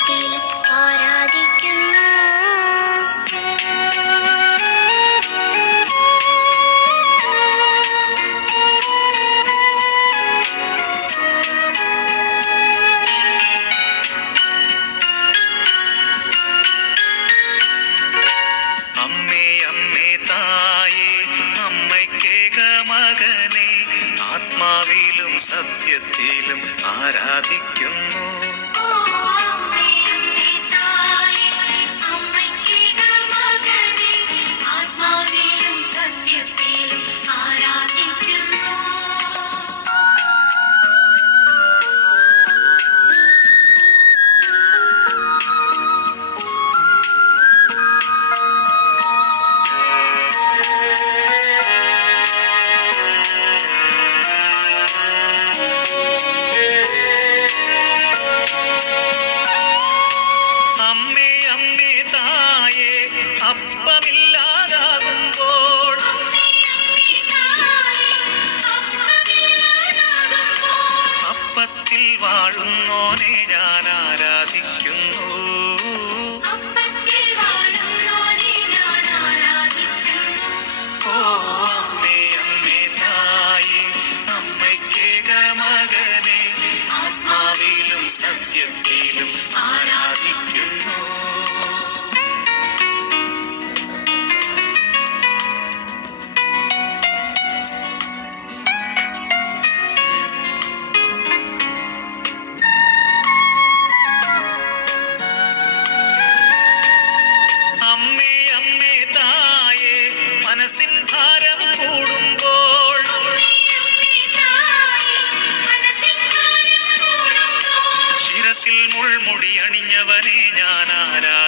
സത്യത്തിലും ആരാധിക്കുന്നു. അമ്മേ അമ്മേ തായേ അമ്മയ്ക്കേക മകനെ ആത്മാവിലും സത്യത്തിലും ആരാധിക്കുന്നു. അപ്പമില്ലാതാകുമ്പോൾ അപ്പത്തിൽ വാഴുന്നോനെ ഞാൻ ആരാധിക്കുന്നു. ഓ അമ്മേ അമ്മേ തായേ അമ്മയ്ക്കേക മകനെ ആത്മാവിലും സത്യത്തിലും ആരാധിക്കുന്നു. അമ്മേ അമ്മേ തായേ മനസ്സിൻ ഭാരം കൂടുമ്പോൾ ശിരസിൽ മുൾമുടി അണിഞ്ഞവനെ ഞാൻ ആരാധിക്കുന്നു.